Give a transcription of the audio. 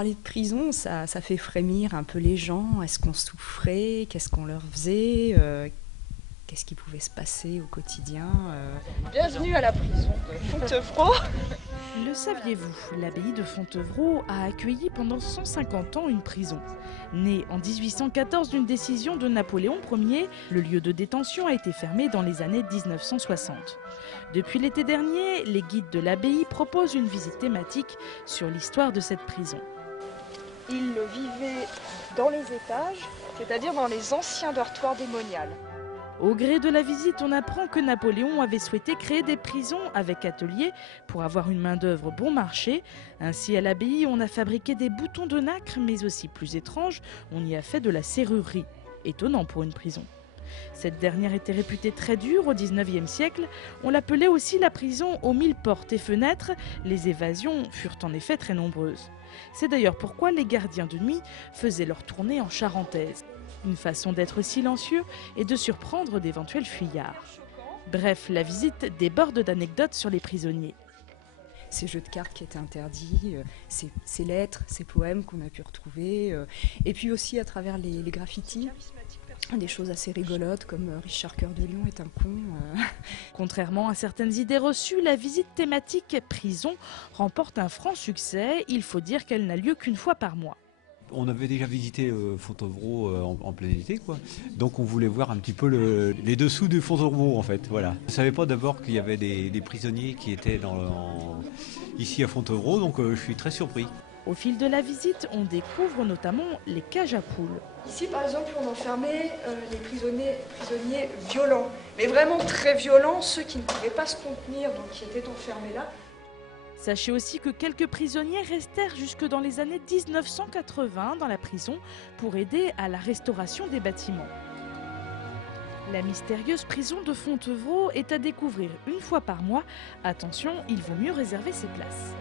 Parler de prison, ça fait frémir un peu les gens. Est-ce qu'on souffrait? Qu'est-ce qu'on leur faisait? Qu'est-ce qui pouvait se passer au quotidien? Bienvenue à la prison de Fontevraud. Le saviez-vous, l'abbaye de Fontevraud a accueilli pendant 150 ans une prison. Née en 1814 d'une décision de Napoléon Ier, le lieu de détention a été fermé dans les années 1960. Depuis l'été dernier, les guides de l'abbaye proposent une visite thématique sur l'histoire de cette prison. Ils vivaient dans les étages, c'est-à-dire dans les anciens dortoirs démoniales. Au gré de la visite, on apprend que Napoléon avait souhaité créer des prisons avec ateliers pour avoir une main-d'œuvre bon marché. Ainsi, à l'abbaye, on a fabriqué des boutons de nacre, mais aussi plus étrange, on y a fait de la serrurerie. Étonnant pour une prison. Cette dernière était réputée très dure au 19e siècle. On l'appelait aussi la prison aux 1000 portes et fenêtres. Les évasions furent en effet très nombreuses. C'est d'ailleurs pourquoi les gardiens de nuit faisaient leur tournée en charentaise. Une façon d'être silencieux et de surprendre d'éventuels fuyards. Bref, la visite déborde d'anecdotes sur les prisonniers. Ces jeux de cartes qui étaient interdits, ces lettres, ces poèmes qu'on a pu retrouver, et puis aussi à travers les graffitis, des choses assez rigolotes comme Richard Cœur de Lion est un con. Contrairement à certaines idées reçues, la visite thématique prison remporte un franc succès. Il faut dire qu'elle n'a lieu qu'une fois par mois. On avait déjà visité Fontevraud en plein été, quoi. Donc on voulait voir un petit peu les dessous du Fontevraud, en fait. Voilà. Je ne savais pas d'abord qu'il y avait des prisonniers qui étaient ici à Fontevraud, donc je suis très surpris. Au fil de la visite, on découvre notamment les cages à poules. Ici, par exemple, on enfermait les prisonniers violents, mais vraiment très violents, ceux qui ne pouvaient pas se contenir, donc qui étaient enfermés là. Sachez aussi que quelques prisonniers restèrent jusque dans les années 1980 dans la prison pour aider à la restauration des bâtiments. La mystérieuse prison de Fontevraud est à découvrir une fois par mois. Attention, il vaut mieux réserver ses places.